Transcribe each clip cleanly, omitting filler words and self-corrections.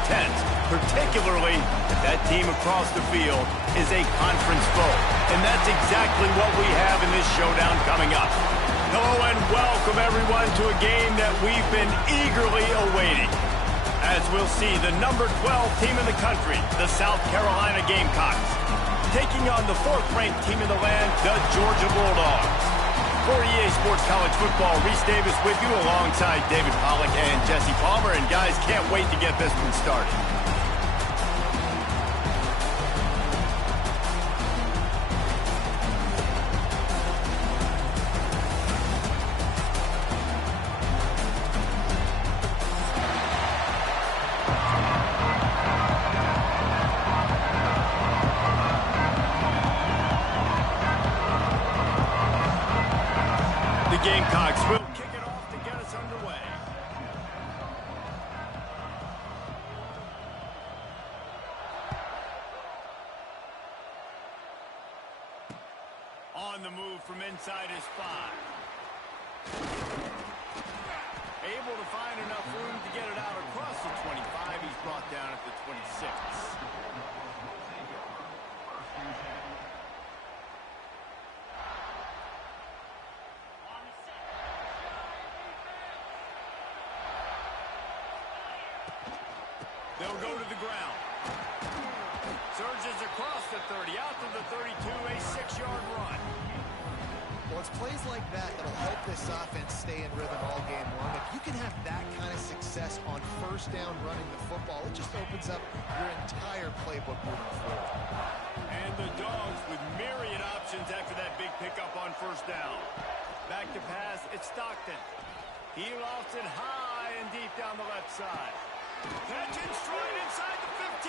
intense, particularly if that team across the field is a conference foe. And that's exactly what we have in this showdown coming up. Hello and welcome everyone to a game that we've been eagerly awaiting. As we'll see, the number 12 team in the country, the South Carolina Gamecocks, taking on the 4th-ranked team in the land, the Georgia Bulldogs. For EA Sports College Football, Reese Davis with you alongside David Pollack and Jesse Palmer. And guys, can't wait to get this one started. Gamecocks will kick it off to get us underway. On the move from inside his 5. Able to find enough room to get it out across the 25. He's brought down at the 26. They'll go to the ground. Surges across the 30, out to the 32, a 6-yard run. Well, it's plays like that that'll help this offense stay in rhythm all game long. If you can have that kind of success on first down running the football, it just opens up your entire playbook moving forward. And the Dogs with myriad options after that big pickup on first down. Back to pass, it's Stockton. He lofts it high and deep down the left side. Catch and stride inside the 15.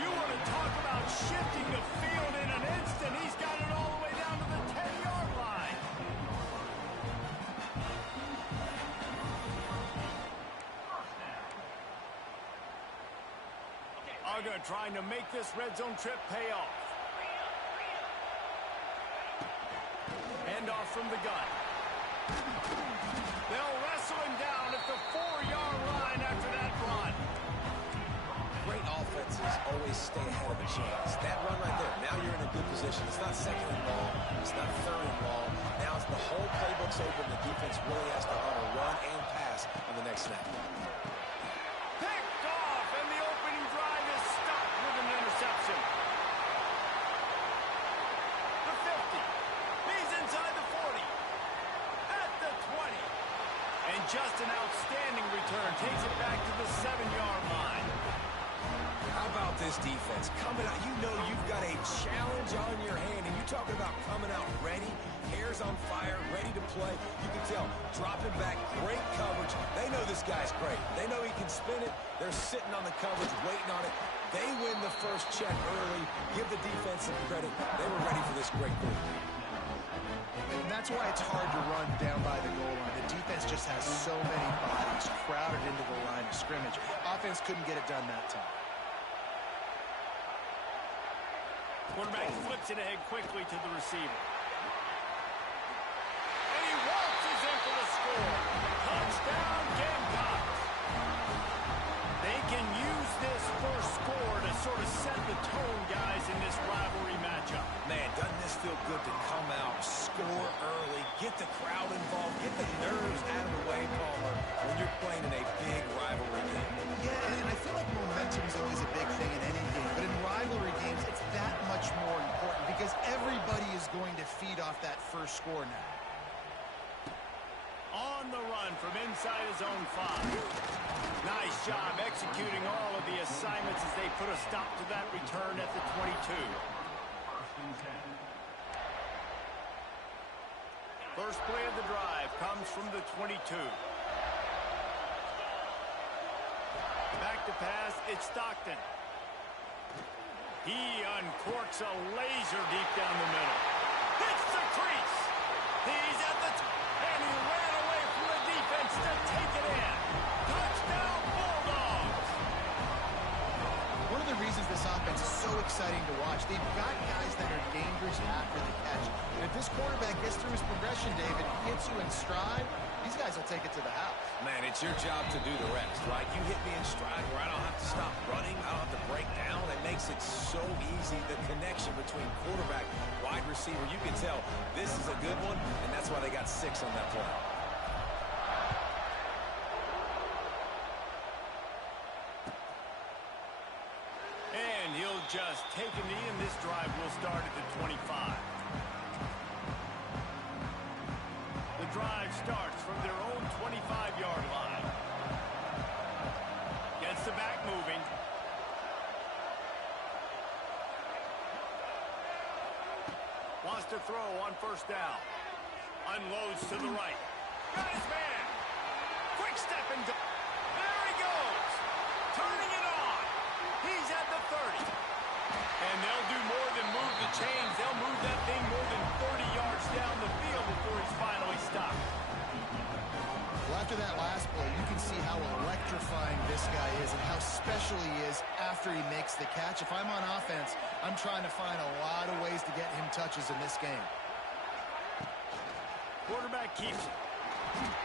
You want to talk about shifting the field in an instant. He's got it all the way down to the 10-yard line. Uga trying to make this red zone trip pay off. Handoff from the gun. They'll wrestle him down at the 4-yard line after that run. Great offenses always stay ahead of the chains. That run right there, now you're in a good position. It's not second and long. It's not third and long. Now it's the whole playbook's open. The defense really has to honor run and pass on the next snap. Picked off, and the opening drive is stopped with an interception. The 50. He's inside the 40. At the 20. And just an outstanding return. Takes it back to the 7-yard line. How about this defense? Coming out, you know you've got a challenge on your hand, and you're talking about coming out ready, hair's on fire, ready to play. You can tell, dropping back, great coverage. They know this guy's great. They know he can spin it. They're sitting on the coverage, waiting on it. They win the first check early. Give the defense some credit. They were ready for this great move. And that's why it's hard to run down by the goal line. The defense just has so many bodies crowded into the line of scrimmage. Offense couldn't get it done that time. Quarterback flips it ahead quickly to the receiver. And he waltzes in for the score. Touchdown, Gamecocks. They can use this first score to sort of set the tone, guys, in this rivalry matchup. Man, doesn't this feel good to come out, score early, get the crowd involved, get the nerves out of the way, Palmer, when you're playing in a big rivalry game. Yeah, and I feel like momentum is always a big thing in any game, but in rivalry games, it's that much more important because everybody is going to feed off that first score now. On the run from inside his own 5. Nice job executing all of the assignments as they put a stop to that return at the 22. First play of the drive comes from the 22. Back to pass, it's Stockton. He uncorks a laser deep down the middle. Hits the crease. He's at the and he ran away from the defense to take it in. Touchdown, Bulldogs. One of the reasons this offense is so exciting to watch, they've got guys that are dangerous after the catch. And if this quarterback gets through his progression, David, hits you in stride, these guys will take it to the house. Man, it's your job to do the rest, right? You hit me in stride where I don't have so easy. The connection between quarterback, wide receiver, you can tell this is a good one, and that's why they got 6 on that play. And he'll just take a knee, and this drive will start at the 25. The drive starts from their own 25-yard line. Gets the back moving. Wants to throw on first down. Unloads to the right. Got his man. Quick step and go. There he goes. Turning it on. He's at the 30. And they'll do more than move the chains. They'll move that thing more than 30 yards down the field before he's finally stopped. Well, after that last play, you can see how electrifying this guy is and how special he is after he makes the catch. If I'm on offense, I'm trying to find a lot of ways to get him touches in this game. Quarterback keeps it.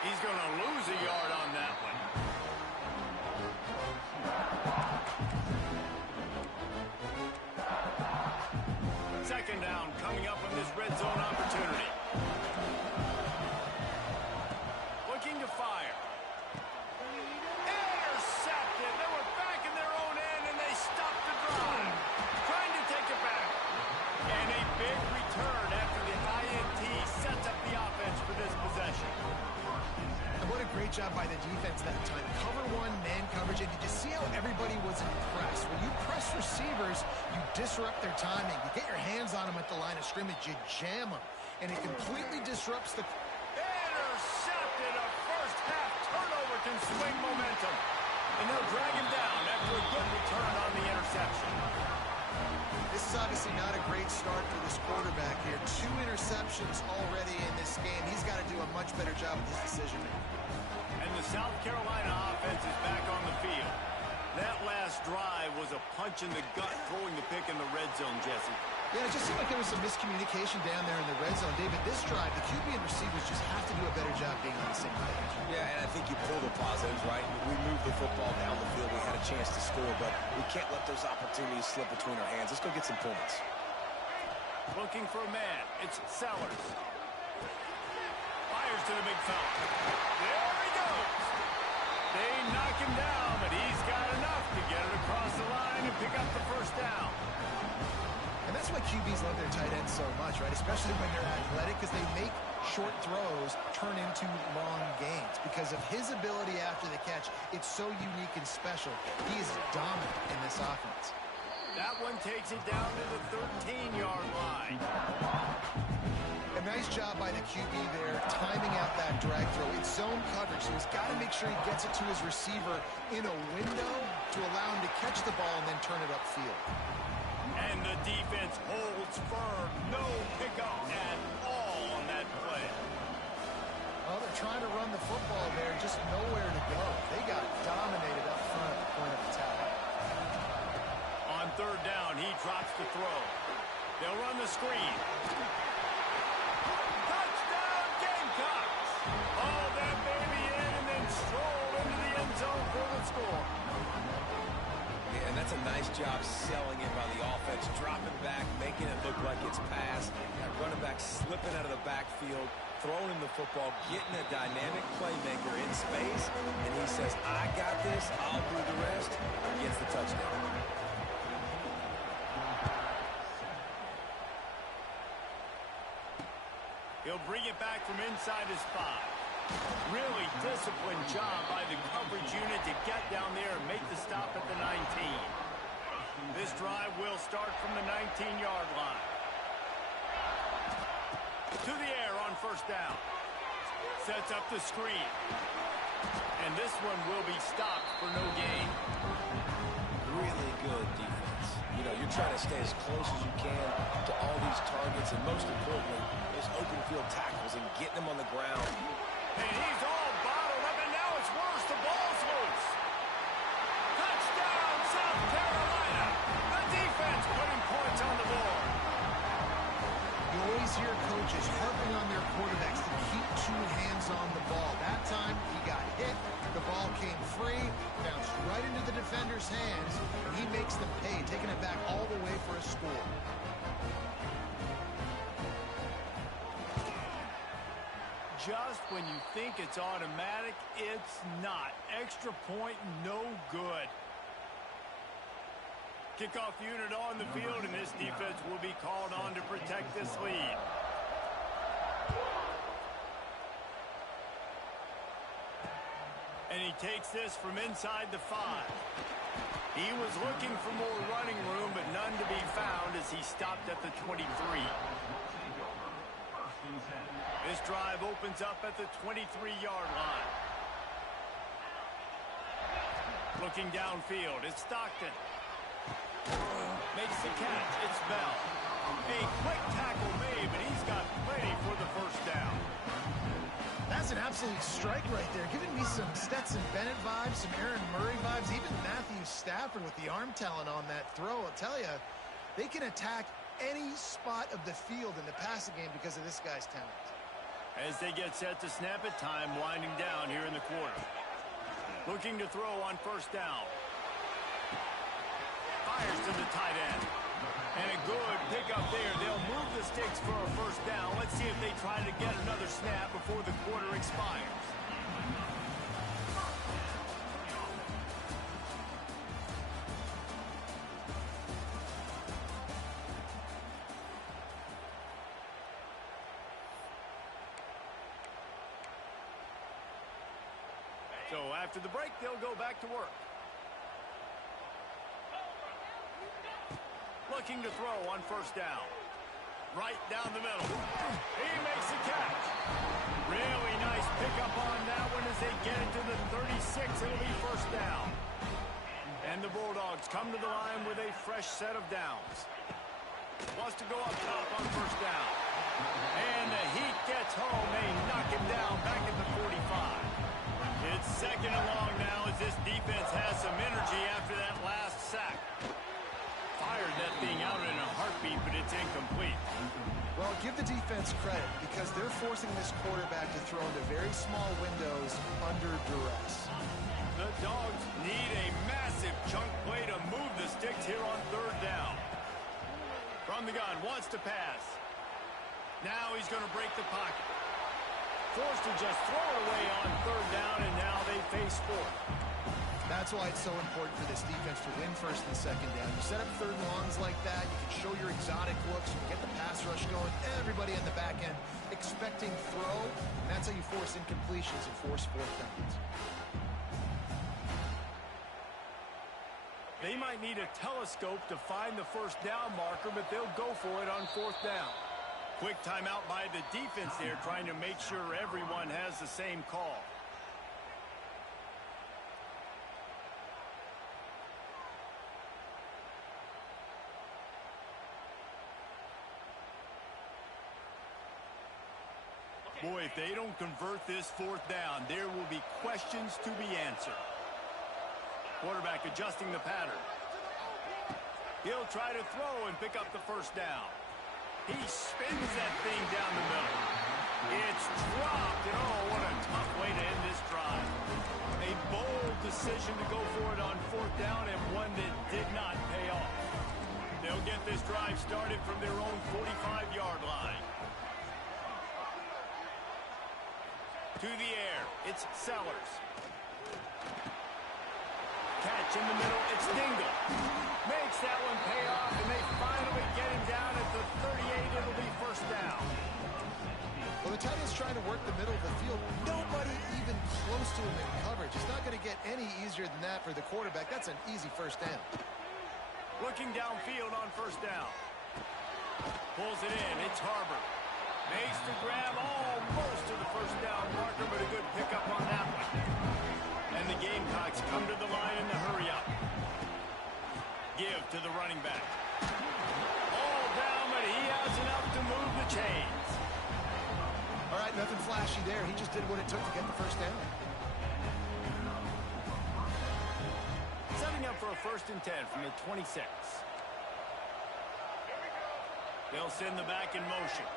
He's going to lose a yard on that one. Second down coming up on this red zone opportunity. Looking to fire. Intercepted. They were back in their own end, and they stopped the drive. Trying to take it back. And a big return after the INT sets up the offense for this possession. And what a great job by the defense that time. Cover one, man coverage, and did you see how everybody was impressed? When you press receivers, you disrupt their timing. You get your hands on them at the line of scrimmage, you jam them, and it completely disrupts the... Intercepted. A first half turnover can swing momentum. And they'll drag him down after a good return on the interception. This is obviously not a great start for this quarterback here. 2 interceptions already in this game. He's got to do a much better job with his decision-making. And the South Carolina offense is back on the field. That last drive was a punch in the gut, throwing the pick in the red zone, Jesse. Yeah, it just seemed like there was some miscommunication down there in the red zone. David, this drive, the QB and receivers just have to do a better job being on the same page. Yeah, and I think you pull the positives, right? We moved the football down the field. We had a chance to score, but we can't let those opportunities slip between our hands. Let's go get some points. Looking for a man. It's Sellers. Fires to the big fella. There he goes. They knock him down, but he's got enough to get it across the line and pick up the first down. And that's why QBs love their tight ends so much, right? Especially when they're athletic, because they make short throws turn into long gains. Because of his ability after the catch, it's so unique and special. He is dominant in this offense. That one takes it down to the 13-yard line. A nice job by the QB there, timing out that drag throw. It's zone coverage, so he's got to make sure he gets it to his receiver in a window to allow him to catch the ball and then turn it upfield. And the defense holds firm. No pickup at all on that play. Well, they're trying to run the football there, just nowhere to go. They got dominated up front at the point of attack. On third down, he drops the throw. They'll run the screen. Touchdown, Gamecocks! Haul that baby in and then stroll into the end zone for the score. Yeah, and that's a nice job selling it by the offense, dropping back, making it look like it's passed. That running back slipping out of the backfield, throwing the football, getting a dynamic playmaker in space, and he says, I got this, I'll do the rest, and gets the touchdown. He'll bring it back from inside his 5. Really disciplined job by the coverage unit to get down there and make the stop at the 19. This drive will start from the 19-yard line. To the air on first down. Sets up the screen. And this one will be stopped for no gain. Really good defense. You know, you're trying to stay as close as you can to all these targets, and most importantly, those open field tackles and getting them on the ground. And he's all bottled up, and now it's worse. The ball's loose. Touchdown, South Carolina. The defense putting points on the board. You always hear Coach coach is harping on their quarterbacks to keep two hands on the ball. That time, he got hit. The ball came free, bounced right into the defender's hands, and he makes them pay, taking it back all the way for a score. Just when you think it's automatic, it's not. Extra point, no good. Kickoff unit on the field, and this defense will be called on to protect this lead. And he takes this from inside the 5. He was looking for more running room, but none to be found as he stopped at the 23. This drive opens up at the 23-yard line. Looking downfield, it's Stockton. Makes the catch, it's Bell. A quick tackle made, but he's got plenty for the first down. That's an absolute strike right there. Giving me some Stetson Bennett vibes, some Aaron Murray vibes, even Matthew Stafford with the arm talent on that throw. I'll tell you, they can attack any spot of the field in the passing game because of this guy's talent. As they get set to snap it, time winding down here in the quarter. Looking to throw on first down. Fires to the tight end. And a good pickup there. They'll move the sticks for a first down. Let's see if they try to get another snap before the quarter expires. So after the break, they'll go back to work. Looking to throw on first down. Right down the middle. He makes the catch. Really nice pickup on that one as they get it to the 36. It'll be first down. And the Bulldogs come to the line with a fresh set of downs. Wants to go up top on first down. And the heat gets home. They knock him down back at the 45. It's second and long now as this defense has some energy after that last sack. Fired that thing out in a heartbeat, but it's incomplete. Well, give the defense credit because they're forcing this quarterback to throw into very small windows under duress. The Dogs need a massive chunk play to move the sticks here on third down. From the gun, wants to pass. Now he's going to break the pocket. Forced to just throw it away on third down, and now they face fourth. That's why it's so important for this defense to win first and second down. You set up third and longs like that, you can show your exotic looks, you can get the pass rush going, everybody on the back end expecting throw, and that's how you force incompletions and force fourth downs. They might need a telescope to find the first down marker, but they'll go for it on fourth down. Quick timeout by the defense there, trying to make sure everyone has the same call. Boy, if they don't convert this fourth down, there will be questions to be answered. Quarterback adjusting the pattern. He'll try to throw and pick up the first down. He spins that thing down the middle. It's dropped, and oh, what a tough way to end this drive. A bold decision to go for it on fourth down, and one that did not pay off. They'll get this drive started from their own 45-yard line. To the air, it's Sellers. Catch in the middle, it's Dingle. Makes that one pay off, and they finally get him down at the 38. It'll be first down. Well, the tight end's trying to work the middle of the field. Nobody even close to him in coverage. It's not going to get any easier than that for the quarterback. That's an easy first down. Looking downfield on first down. Pulls it in, it's Harbor. Makes the grab almost to the first down marker, but a good pickup on that one. And the Gamecocks come to the line in the hurry-up. Give to the running back. All down, but he has enough to move the chains. All right, nothing flashy there. He just did what it took to get the first down. Setting up for a 1st and 10 from the 26. They'll send the back in motion.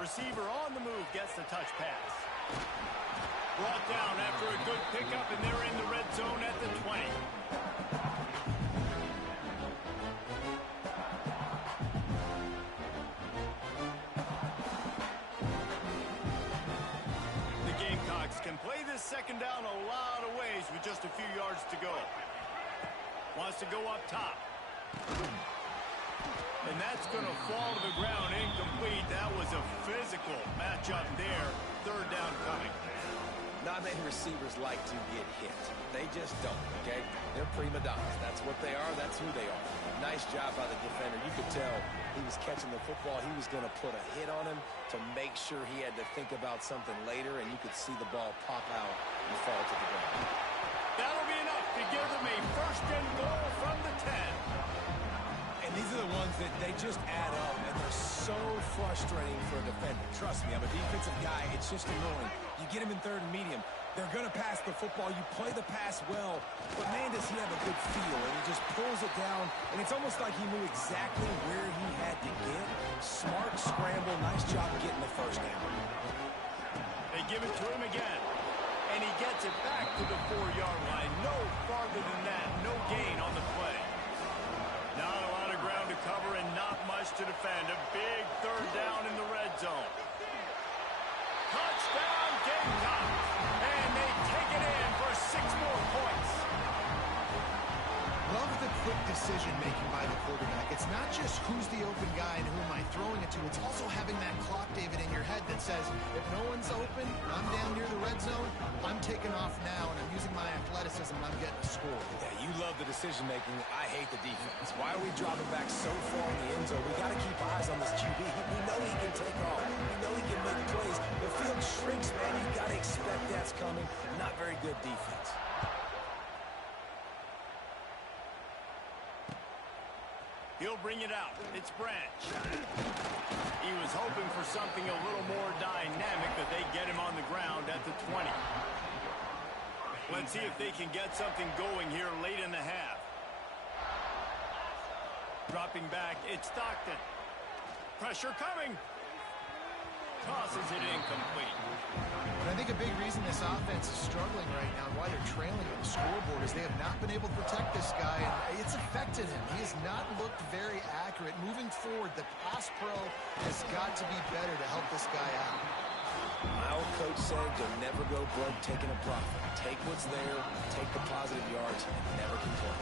Receiver on the move gets the touch pass. Brought down after a good pickup, and they're in the red zone at the 20. The Gamecocks can play this second down a lot of ways with just a few yards to go. Wants to go up top. And that's going to fall to the ground incomplete. That was a physical matchup there. Third down coming. Not many receivers like to get hit. They just don't, okay? They're prima donnas. That's what they are. That's who they are. Nice job by the defender. You could tell he was catching the football. He was going to put a hit on him to make sure he had to think about something later, and you could see the ball pop out and fall to the ground. That'll be enough to give them a first and goal from the 10. And these are the ones that they just add up, and they're so frustrating for a defender. Trust me, I'm a defensive guy. It's just annoying. You get him in third and medium, they're going to pass the football. You play the pass well, but man, does he have a good feel, and he just pulls it down, and it's almost like he knew exactly where he had to get. Smart scramble, nice job getting the first down. They give it to him again, and he gets it back to the 4-yard line. No farther than that, no gain on the play. Not a lot of ground to cover and not much to defend. A big third down in the red zone. Touchdown Gamecocks! And they take it in for 6 more points. Love the quick decision-making by the quarterback. It's not just who's the open guy and who am I throwing it to. It's also having that clock, David, in your head that says, if no one's open, I'm down near the red zone, I'm taking off now, and I'm using my athleticism, and I'm getting a score. Yeah, you love the decision-making. I hate the defense. Why are we dropping back so far in the end zone? We got to keep eyes on this QB. We know he can take off. We know he can make plays. The field shrinks, man. You got to expect that's coming. Not very good defense. He'll bring it out. It's Branch. He was hoping for something a little more dynamic, but they get him on the ground at the 20. Let's see if they can get something going here late in the half. Dropping back, it's Stockton. Pressure coming. Tosses it incomplete. And I think a big reason this offense is struggling right now and why they're trailing on the scoreboard is they have not been able to protect this guy, and it's affected him. He has not looked very accurate. Moving forward, the pass pro has got to be better to help this guy out. My old coach said you'll never go broke taking a profit. Take what's there, take the positive yards, and never complain.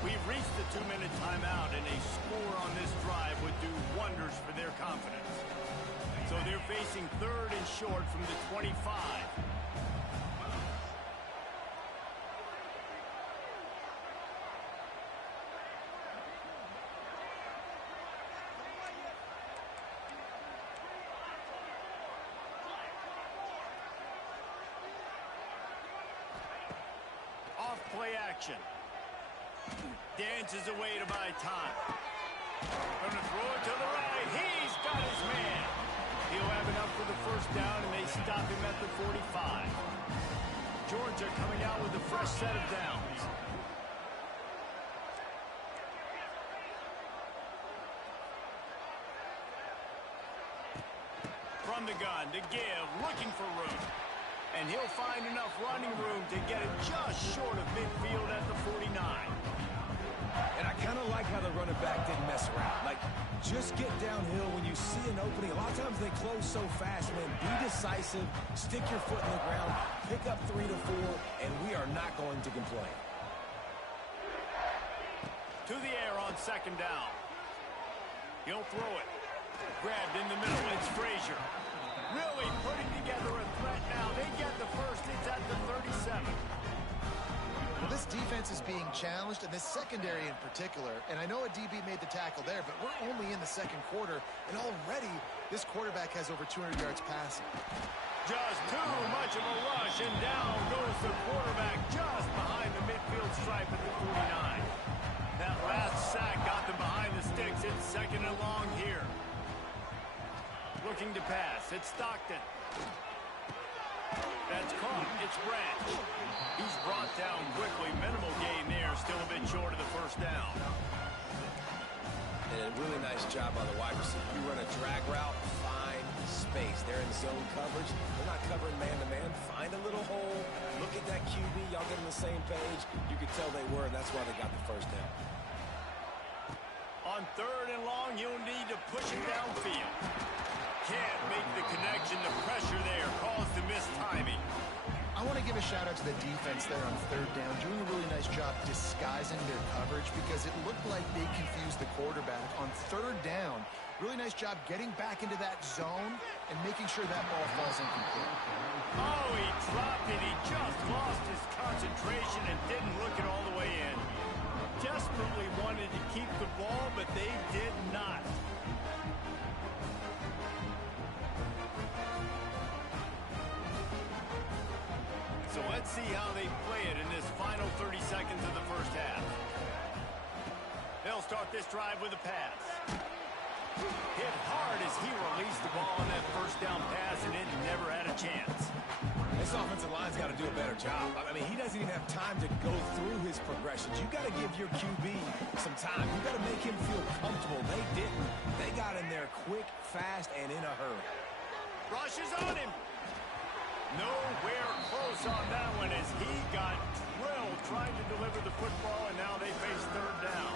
We've reached the 2-minute timeout, and a score on this drive would do wonders for their confidence. So they're facing third and short from the 25. Off play action. Dances away to buy time. Going to throw it to the right. He's got his man. He'll have enough for the first down, and they stop him at the 45. Georgia coming out with a fresh set of downs. From the gun to give, looking for room. And he'll find enough running room to get it just short of midfield at the 49. And I kind of like how the running back didn't mess around. Like, just get downhill when you see an opening. A lot of times they close so fast, man. Be decisive, stick your foot in the ground, pick up 3 to 4, and we are not going to complain. To the air on second down. He'll throw it. Grabbed in the middle, it's Frazier. Really putting together a threat now. They get the first, it's at the 37. Well, this defense is being challenged, and this secondary in particular, and I know a DB made the tackle there, but we're only in the second quarter, and already this quarterback has over 200 yards passing. Just too much of a rush, and down goes the quarterback just behind the midfield stripe at the 49. That last sack got them behind the sticks. It's second and long here. Looking to pass, it's Stockton. That's caught, it's Branch. He's brought down quickly. Minimal gain there, still a bit short of the first down. And a really nice job by the wide receiver. You run a drag route, fine. space. They're in zone coverage. They're not covering man-to-man. Find a little hole. Look at that QB. Y'all get on the same page. You could tell they were, and that's why they got the first down. On 3rd and long, you'll need to push it downfield. Can't make the connection. The pressure there caused the missed timing. I want to give a shout out to the defense there on 3rd down, doing a really nice job disguising their coverage because it looked like they confused the quarterback on 3rd down. Really nice job getting back into that zone and making sure that ball falls incomplete. Oh, he dropped it. He just lost his concentration and didn't look it all the way in. Desperately wanted to keep the ball, but they did not. So let's see how they play it in this final 30 seconds of the first half. They'll start this drive with a pass. Hit hard as he released the ball on that first down pass, and it never had a chance. This offensive line's got to do a better job. I mean, he doesn't even have time to go through his progressions. You got to give your QB some time. You got to make him feel comfortable. They didn't. They got in there quick, fast, and in a hurry. Rushes on him. Nowhere close on that one as he got drilled trying to deliver the football, and now they face 3rd down.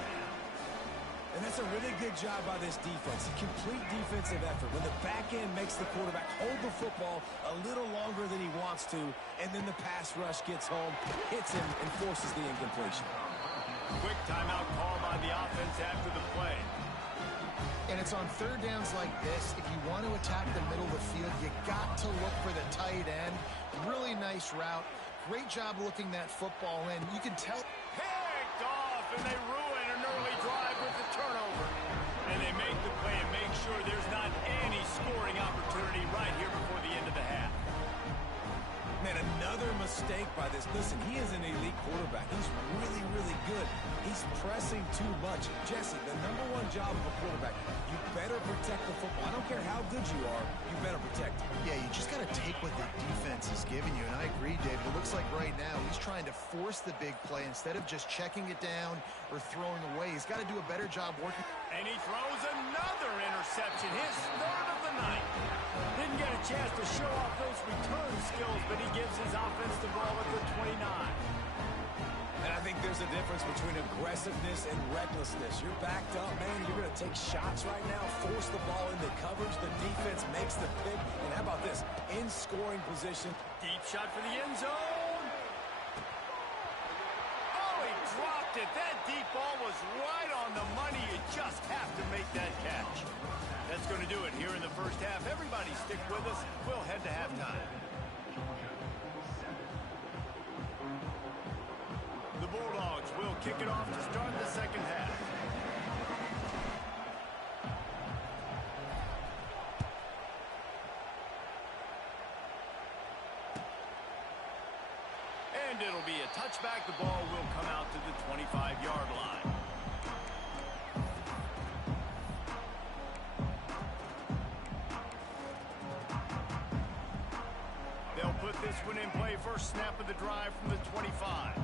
And that's a really good job by this defense. A complete defensive effort. When the back end makes the quarterback hold the football a little longer than he wants to, and then the pass rush gets home, hits him, and forces the incompletion. Quick timeout call by the offense after the play. And it's on 3rd downs like this. If you want to attack the middle of the field, you got to look for the tight end. Really nice route. Great job looking that football in. You can tell. Picked off, and they ruin an early drive with the turnover. And they make the play and make sure there's not any scoring opportunity right here before the end of the half. Man, another mistake by this. Listen, he is an elite quarterback. He's really, really good. He's pressing too much. Jesse, the #1 job of a quarterback, you better protect the football. I don't care how good you are, you better protect it. Yeah, you just got to take what the defense is giving you. And I agree, David. It looks like right now he's trying to force the big play instead of just checking it down or throwing away. He's got to do a better job working. And he throws another interception, his 3rd of the night. Didn't get a chance to show off those return skills, but he gives his offense the ball at the 29. And I think there's a difference between aggressiveness and recklessness. You're backed up, man. You're going to take shots right now, force the ball into coverage. The defense makes the pick. And how about this? In scoring position. Deep shot for the end zone. Oh, he dropped it. That deep ball was right on the money. You just have to make that catch. That's going to do it here in the first half. Everybody stick with us. We'll head to halftime. The Bulldogs will kick it off to start the second half. And it'll be a touchback. The ball will come out to the 25-yard line. They'll put this one in play. First snap of the drive from the 25.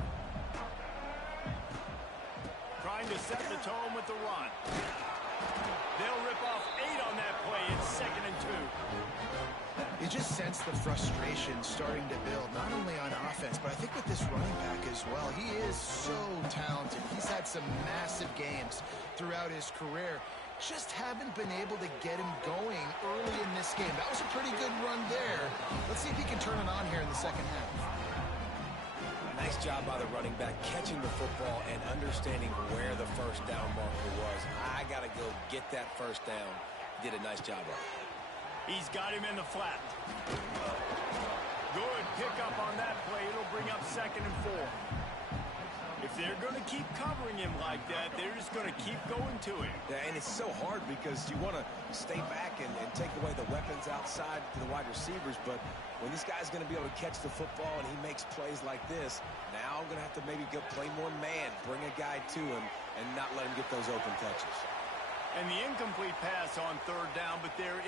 Trying to set the tone with the run. They'll rip off 8 on that play. It's 2nd and 2. You just sense the frustration starting to build, not only on offense, but I think with this running back as well. He is so talented. He's had some massive games throughout his career. Just haven't been able to get him going early in this game. That was a pretty good run there. Let's see if he can turn it on here in the second half. Nice job by the running back catching the football and understanding where the first down marker was. I got to go get that first down. Did a nice job of it. He's got him in the flat. Good pickup on that play. It'll bring up 2nd and 4. If they're going to keep covering him like that, they're just going to keep going to him. Yeah, and it's so hard because you want to stay back and take away the weapons outside to the wide receivers, but when this guy's going to be able to catch the football and he makes plays like this, now I'm going to have to maybe go play more man, bring a guy to him, and not let him get those open touches. And the incomplete pass on 3rd down, but there